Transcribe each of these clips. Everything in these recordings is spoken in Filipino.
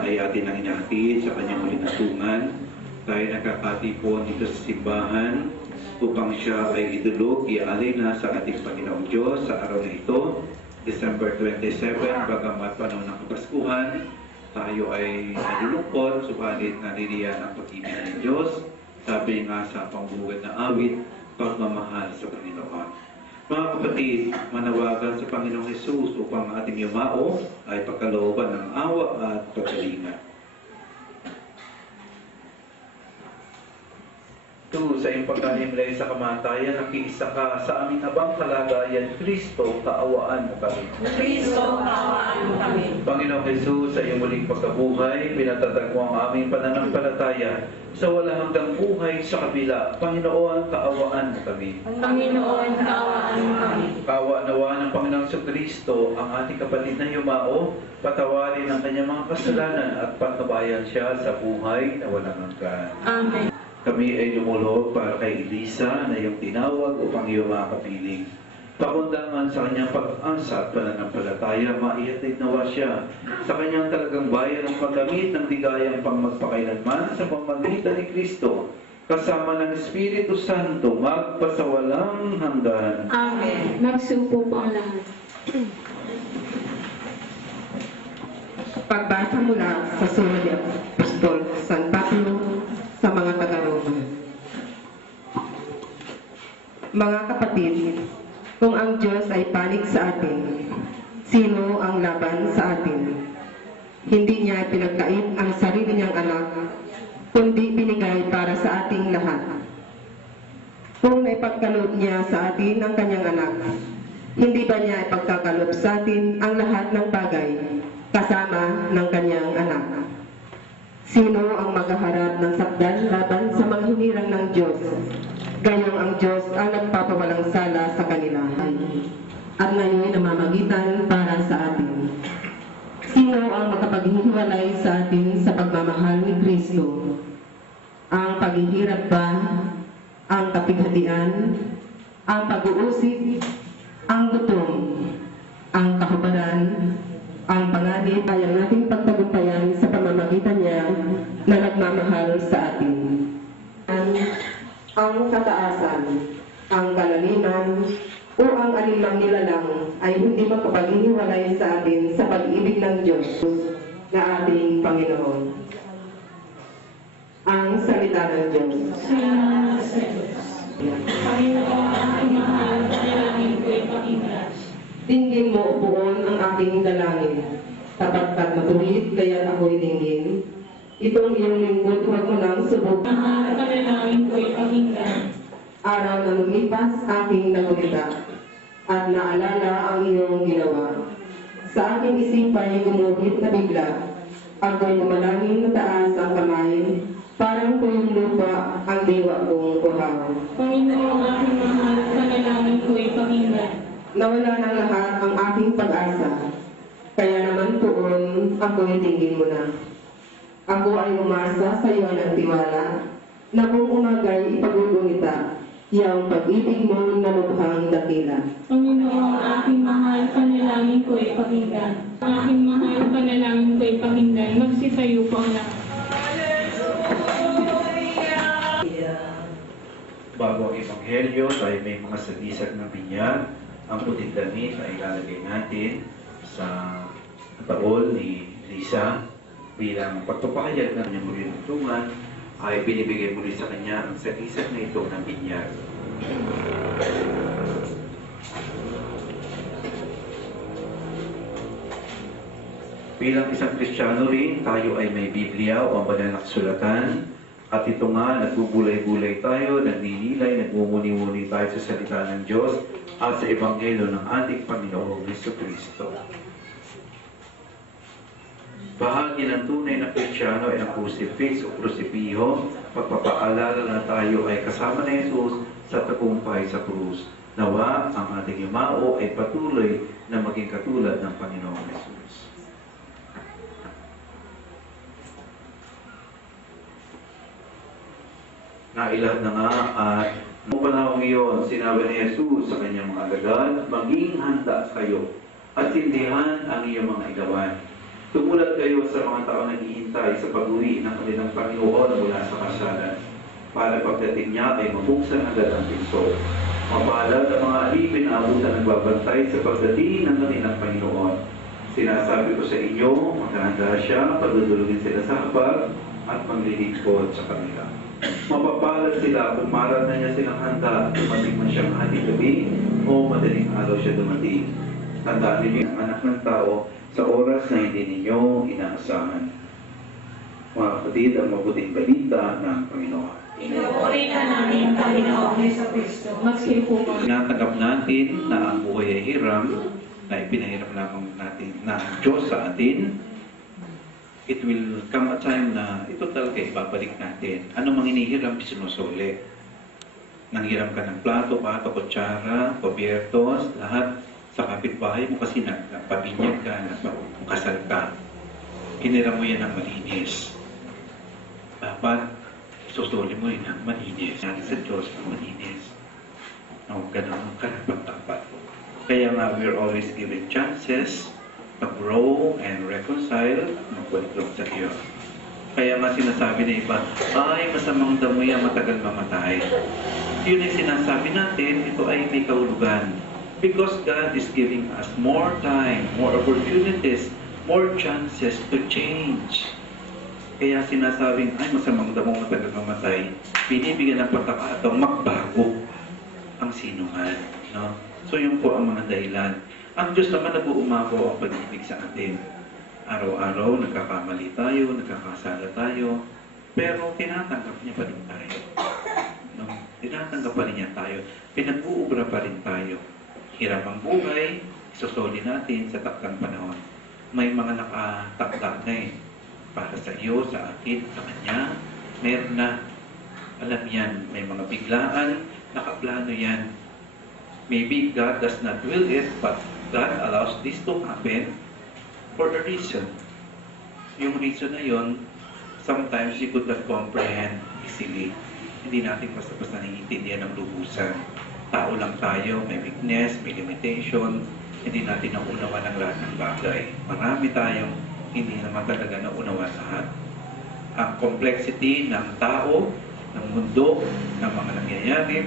Ay atin ang inahatid sa kanyang muling natungan. Tayo nakakatipon dito sa simbahan upang siya ay idulog, iaalay na sa ating Panginoong Diyos sa araw na ito, December 27, bagamat panahon ng Kapaskuhan, tayo ay nalulungkot, subalit naririyan ang pag-ibig ng Diyos. Sabi nga sa pambugat na awit, pagmamahal sa Panginoon. Mga kapatid, manawagan sa Panginoong Hesus upang ating yumao ay pagkalooban ng awa at pagkalinga. Ito sa iyong pagkalimlay sa kamatayan, nakiisa ka sa aming abang kalagayan, Kristo, kaawaan mo kami. Kristo, kaawaan mo kami. Panginoong Hesus, sa iyong muling pagkabuhay, pinatatag mo ang aming pananampalataya sa walang hanggang buhay sa kabila. Panginoon, kaawaan mo kami. Panginoon, kaawaan mo kami. Kaawa nawa ng Panginoong Kristo ang ating kapatid na yumao, patawarin ang kanyang mga kasalanan at patnubayan siya sa buhay na walang hanggan. Amen. Kami ay lumulog para kay Elisa na iyong tinawag upang iyong makapiling. Pakundangan sa kanyang pag-asa at pananampalataya, maihatid nawa siya sa kanyang talagang bayan ng paggamit ng ligayang pangmagpakailanman sa pamamagitan ni Kristo, kasama ng Espiritu Santo, magpasawalang hanggan. Amen. Magsupo po ang lahat. Pagbasa mula sa sulat ni Apostol San Pablo sa mga taga-Roma. Mga kapatid, kung ang Diyos ay panig sa atin, sino ang laban sa atin? Hindi niya pinagkait ang sarili niyang anak, kundi binigay para sa ating lahat. Kung naipagkaloob niya sa atin ang kanyang anak, hindi ba niya ipagkakaloob sa atin ang lahat ng bagay, kasama ng kanyang anak? Sino ang maghaharap ng sakdan laban sa mga hinirang ng Diyos? Gayong ang Diyos ang nagpapawalang sala sa kanila at ngayon namamagitan para sa atin. Sino ang makapaghihiwalay sa atin sa pagmamahal ni Kristo? Ang paghihirap ba? Ang kapighatian? Ang pag-uusig? Ang gutom? Ang kahubaran? Ang panganib ay ang ating pagtagumpayan sa pamamagitan niya na nagmamahal sa atin. Ang kataasan, ang kalaliman, o ang alinlang nilalang ay hindi makapaghihiwalay sa atin sa pag-ibig ng Diyos na ating Panginoon. Ang salita ng Diyos. Panginoon, aking mahal, dalangin ko'y pakinggan. Dinggin mo buon ang aking dalangin. Tapatkat matuwid, kaya ako'y dinggin. Itong iyong lingkod, huwag mo nang subok. Mahal, dalangin ko'y pakinggan. Araw na lumipas, aking nagulita, at naalala ang iyong ginawa. Sa aking isipay gumuhit na bigla, ako'y lumalangin na taas ang kamay, parang tuyong lupa ang diwa kong kuhaw. Panginoon, aking mahal, dalangin ko'y pakinggan. Nawala ng lahat ang aking pag-asa, kaya naman tuon ako'y tingin mo na. Ako ay umasa sa iyo ng tiwala, na kung umagay ipagugungita, iyang pag-ibig mo na lubhang dakila. Panginoong aking mahal, panalangin ko ipakinggan. Aking mahal, panalangin ko ipakinggan. Magsitayo po ang lahat. Bago ang Ebanghelyo, tayo may mga sagisag ng binyag. Ang puting damit ay ilalagay natin sa taol ni Lisa bilang pagpapahayag ng kanyang muli ng tungan ay binibigay muli sa kanya ang sagisag na ito ng binyag. Bilang isang Kristiyano rin, tayo ay may Biblia o ang banal na kasulatan. At ito nga, nagbubulay-bulay tayo, nagninilay, nagmumuni-muni tayo sa salita ng Diyos at sa Ebanghelyo ng ating Panginoong Jesucristo. Bahagi ng tunay na Kristiyano ay ang crucifix o krusipiho, pagpapaalala na tayo ay kasama na Jesus sa tagumpay sa krus. Nawa, ang ating yumao ay patuloy na maging katulad ng Panginoong Jesus. Nailan na nga at noong panahon iyon, sinabi ni Jesus sa kanyang mga alagad, maging handa kayo at tindihan ang iyong mga igawan. Tumulat kayo sa mga taong naghihintay sa pag-uwi ng kanilang Panginoon mula sa kasalan, para pagdating niya ay mabuksan agad ang pinto. Mapalad ang mga alipin abutan nagbabantay sa pagdating ng kanilang Panginoon. Sinasabi ko sa inyo, maghahanda siya, pagdudulugin sila sa hapag at maglilingkod sa kanila. Mapapalad sila kung maral na niya silang handa, dumating man siyang hati-gabi o madaling araw siya dumating. Tandaan ninyo ang anak ng tao sa oras na hindi ninyo inaasahan. Mga kapatid, ang mabuting balita ng Panginoon. Pinupuri ka namin, Panginoong Jesucristo. Magsipo po. Tinatanggap natin na ang buhay ay hiram, na ipinahiram lamang natin na ang Diyos sa atin. It will come a time na ito talaga ibabalik natin. Ano mang inihiram, sinusuli. Nanghiram ka ng plato, pato, kutsara, kubiertos, lahat sa kapitbahay mo kasi nagpabinyag ka, nagpakasal ka. Hiniram mo yan ng malinis. Dapat susuli mo yun ng malinis. Yan sa Diyos ng malinis. No, ganun ka dapat. Kaya nga, we're always given chances to grow and reconcile magkwentong sa iyo. Kaya nga sinasabi na iba, ay masamang damo yan, matagal mamatay. Yun ay sinasabi natin, ito ay may kahulugan. Because God is giving us more time, more opportunities, more chances to change. Kaya sinasabing, ay masamang damo, matagal mamatay, binibigyan ng pagkakataong magbago ang sinuman. No? So yun po ang mga dahilan. Ang Diyos naman nag-uumago ang pag-ibig sa atin. Araw-araw, nagkakamali tayo, nagkakasala tayo, pero tinatanggap niya pa rin tayo. No? Tinatanggap pa rin niya tayo. Pinag-uubra pa rin tayo. Hirap ang buhay, isusoli natin sa takdang panahon. May mga nakatakda na para sa iyo, sa akin, sa kanya. Meron na. Alam yan, may mga biglaan, nakaplano yan. Maybe God does not will it, but God allows this to happen for a reason. Yung reason na yon, sometimes you could not comprehend easily. Hindi natin basta-basta naiintindihan ng lubusan. Tao lang tayo, may weakness, may limitation, hindi natin naunawan ang lahat ng bagay. Marami tayong hindi naman talaga naunawan lahat. Ang complexity ng tao, ng mundo, ng mga nangyayari,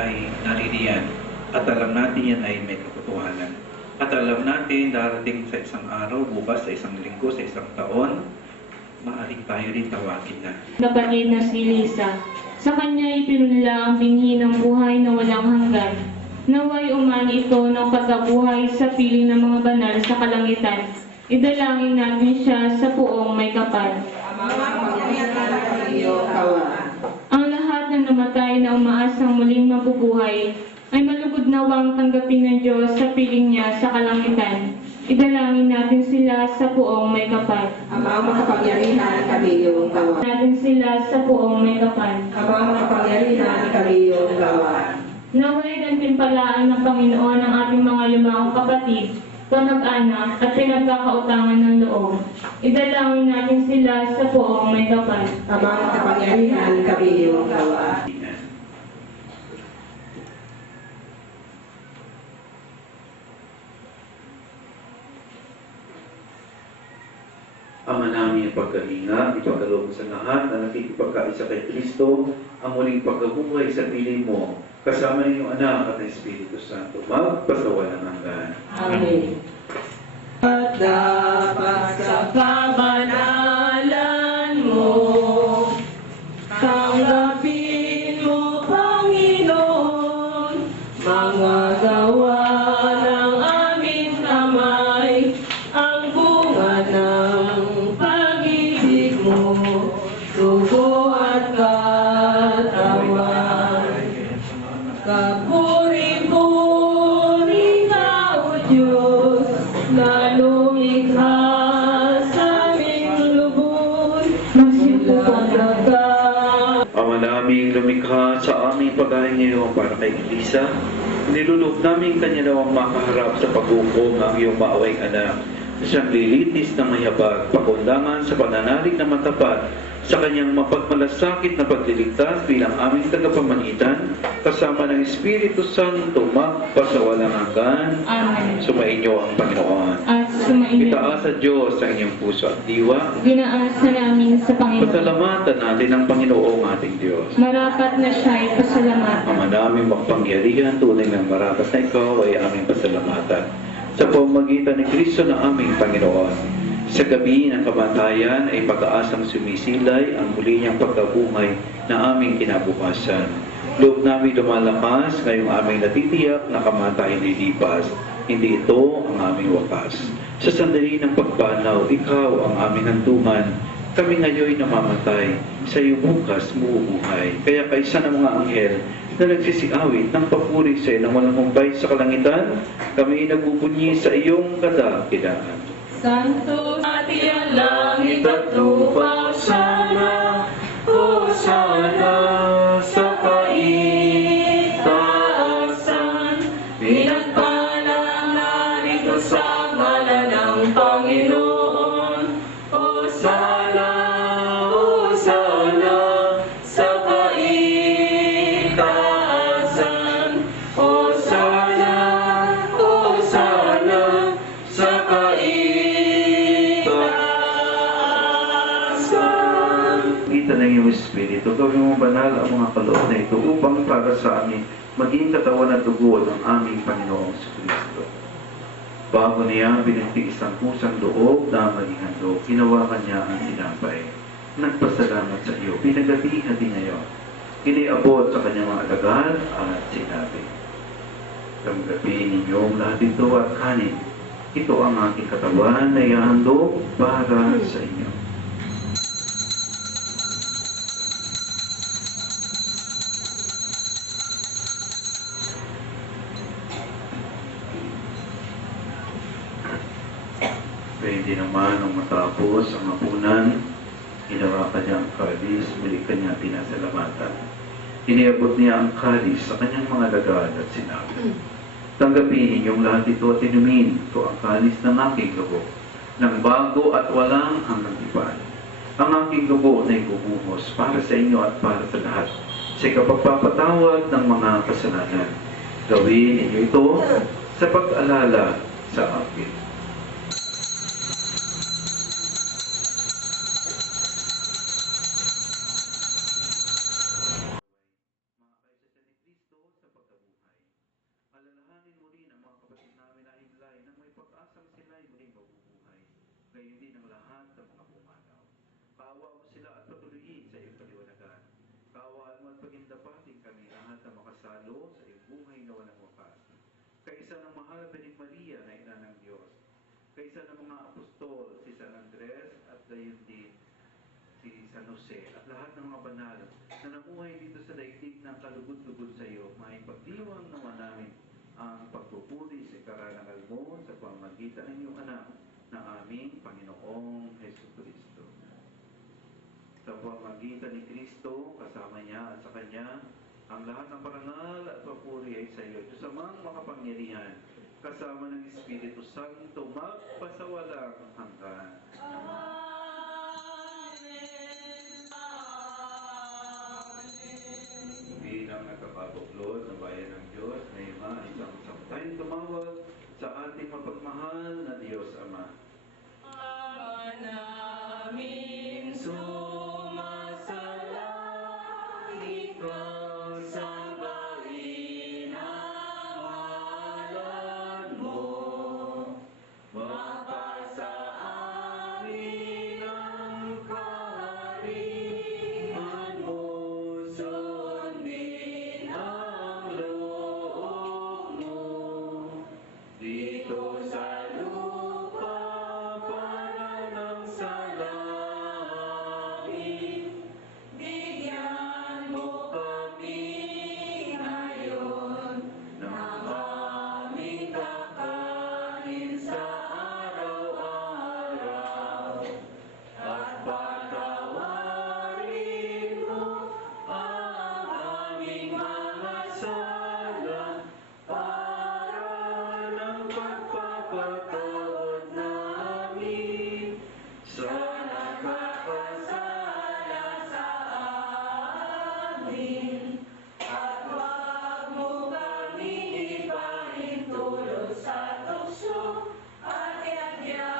ay naririyan. At alam natin yan ay may katotohanan. At alam natin, darating sa isang araw, bukas, sa isang linggo, sa isang taon, maaaring tayo rin tawagin na. Kapatid na si Lisa, sa kanya ipinunla ang binhi ng buhay na walang hanggan. Naway umani ito ng pagkabuhay sa piling ng mga banal sa kalangitan. Idalangin natin siya sa puong may kapal. Ang lahat na namatay na umaasang muling mabubuhay ay malugod nawang tanggapin ng Diyos sa piling niya sa kalangitan. Idalangin natin sila sa puong may kapal. Ama makapangyarihan, kami iyong gawa. Natin sila sa puong may kapal. Ama makapangyarihan, kami iyong gawa. Naway gantimpalaan ng Panginoon ang ating mga yumaong kapatid kamag-anak at pinagkakautangan ng loob. Idalangin natin sila sa poong may kapal. Amang kapangyarihan kami iyong gawa. Amen. Ama namin ang pagkalinga, ipagkaloob sa lahat na nakikipagkaisa kay Kristo, ang muling pagkabuhay sa piling mo, kasama ng iyong anak at ng Espiritu Santo, magpasawalang hanggan. Amen. At dapat sa kabanalan mo, tanggapin mo, Panginoon, mga gawa ng aming kamay, ang bunga ng pag-ibig mo, dugo at katawan. Kapuri-puri ka, O Diyos, na lumikha sa aming lubos. Magsipo po ang Ama naming lumikha sa aming paghahingayon para kay Elisa, nilulog namin kanya daw ang makaharap sa paghukom ng iyong maaway anak. Siyang lilitis ng mayabag, pakundangan sa pananalig na matapat, sa kanyang mapagmalasakit na pagliligtas bilang aming tagapamagitan, kasama ng Espiritu Santo, magpasawalang hanggan. Amen. Sumainyo ang Panginoon. At sumainyo, Itaas sa Diyos ang inyong puso at diwa. ginaasa namin sa Panginoon. Pasalamatan natin ang Panginoong ating Diyos. Marapat na siya ay pasalamatan. Ama namin magpangyarihan, tunay ng marapat na ikaw ay aming pasalamatan. Sa pamamagitan ni Kristo na aming Panginoon. Sa gabi ng kamatayan ay pag-aasang sumisilay ang muli niyang pagkabuhay na aming kinabukasan. Loob namin lumalakas ngayong aming natitiyak na kamatayan lilipas. Hindi ito ang aming wakas. Sa sandali ng pagpanaw, ikaw ang aming hantungan. Kami ngayon namamatay, sa iyo bukas bubuhay. Kaya kaisa ng mga anghel na nagsisiawit ng papuri sa iyo ng walang humpay sa kalangitan, kami nagbubunyi sa iyong kadakilaan. Santo natin ang langit at lupa, Hosana, Hosana sa kaitaasan. Pinagpala narito sa ngalan ng Panginoon. Hosana, Hosana sa kaitaasan. Hosana, Hosana sa kaitaasan. Kita ng iyong Espiritu, gawin mo banal ang mga kaloob na ito upang para sa amin maging katawan at dugo ng aming Panginoong Kristo. Bago niya binigti isang pusang loob na maging handog, hinawakan niya ang tinapay. Nagpasalamat sa iyo, pinagati-hati ngayon. Iniabot sa kanyang mga alagad at sinabi, tanggapin ninyong lahat ito at kanin. Ito ang aking katawan na ihahandog para sa inyo. Pwede naman nung matapos ang hapunan, hinawakan niya ang kalis, muli kanya pinasalamatan. Iniabot niya ang kalis sa kanyang mga lagad at sinabi, tanggapin ninyong lahat ito at inumin. Ito ang kalis ng aking dugo, ng bago at walang hanggang tipan. Ang aking dugo na ibubuhos para sa inyo at para sa lahat, sa kapagpapatawad ng mga kasalanan. Gawin ninyo ito sa pag-alala sa akin. Alalahanin mo rin ang mga kapatid namin na himlay nang may pag-asang sila'y muling mabubuhay. Gayon din ang lahat ng mga pumanaw. Kaawa mo sila at patuloyin sa iyong kaliwanagan. Kaawaan mo at pagindapatin kami lahat na makasalo sa iyong buhay na walang wakas. Kaisa ng mahal Bening Maria na ina ng Diyos. Kaisa ng mga apostol, si San Andres at gayon din si San Jose at lahat ng mga banal na namuhay dito sa daigdig ng kalugod-lugod sa iyo, maipagdiwang naman namin ang pagpupuri sa karangal mo sa pamamagitan ng iyong anak na aming Panginoong Jesucristo. Sa pamamagitan ni Kristo, kasama niya at sa Kanya, ang lahat ng parangal at papuri ay sa iyo. Diyos amang makapangyarihan, kasama ng Espiritu Santo, magpasawalang hanggan. Bilang nagkapatuklod ng bayan ng Diyos, may isang tayong tumawag sa ating mapagmahal na Diyos Ama. Ama namin Sumasalangit ka, sambahin ang ngalan mo. Mapasa amin ang kaharian mo. Sundin ang loob mo. Dito sa lupa para ng sa langit. Bigyan mo kami ngayon ng aming kakanin sa araw-araw. At patawarin mo ang aming mga sala para ng pagpapatawad namin sa nakakasala sa amin. At huwag mo kami ipahintulot sa tukso at iagya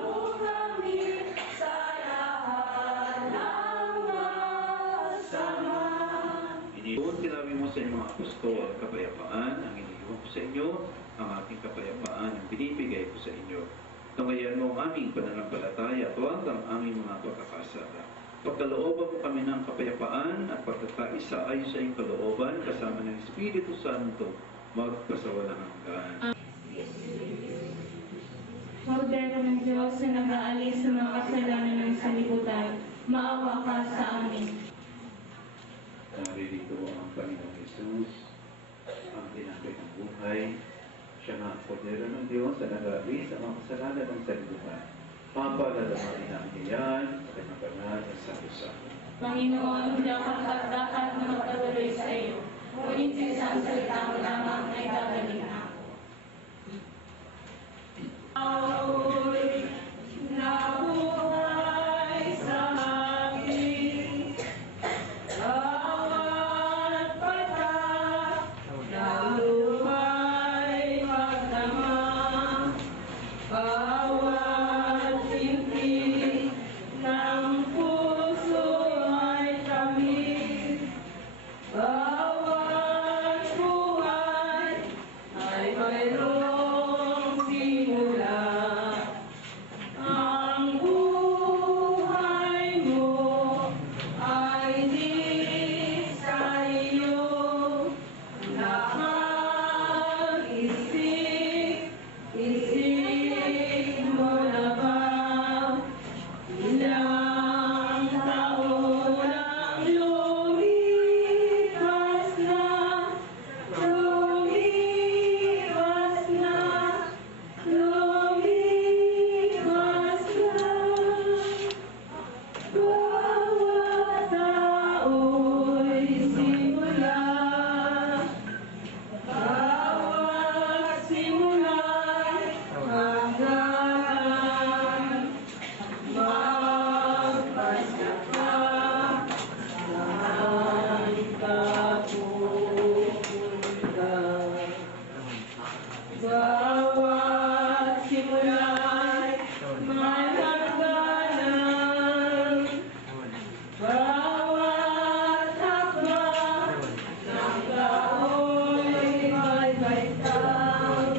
mo kami sa lahat ng masama. Iniwan sinabi mo sa inyong mga apostol, kapayapaan ang iniwan ko sa inyo, ang aking kapayapaan ang binibigay ko sa inyo. Tungayan mo ang aming pananampalataya at huwag ang aming mga pagkakasala. Pagkalooban mo kami ng kapayapaan at pagkakaisa ayon sa iyong kalooban kasama ng Espiritu Santo, magpasawalang hanggan. Kordero ng Diyos na nag-aalis sa mga kasalanan ng sanlibutan, maawa ka sa amin. Naririto ang Panginoong Jesus, ang tinapay ng buhay. Siya nga ang Kordero ng Diyos na nag-aalis sa mga kasalanan ng sanlibutan. Mapalalaman namin yan sa kanyang banal na sabi-sabi. Panginoon, dapat na magpatuloy sa iyo. Ngunit sa isang salita mo lamang ay gagaling ako. Ako'y nabuhay sa akin, bawat patak na luhay magdama, bawat tintig ng puso ay tamis, bawat buhay ay mayroong simula. Ang buhay mo ay di sa iyo nakag-isip, isip mo na ba? Ilang taon ang lumipas na, lumipas na, lumipas na. Bawat tao'y simula, bawat simula'y hanggang magpasya ka, saan ka pupunta. Bawat simula'y may hangganan, bawat hakbang ng tao'y may baitang.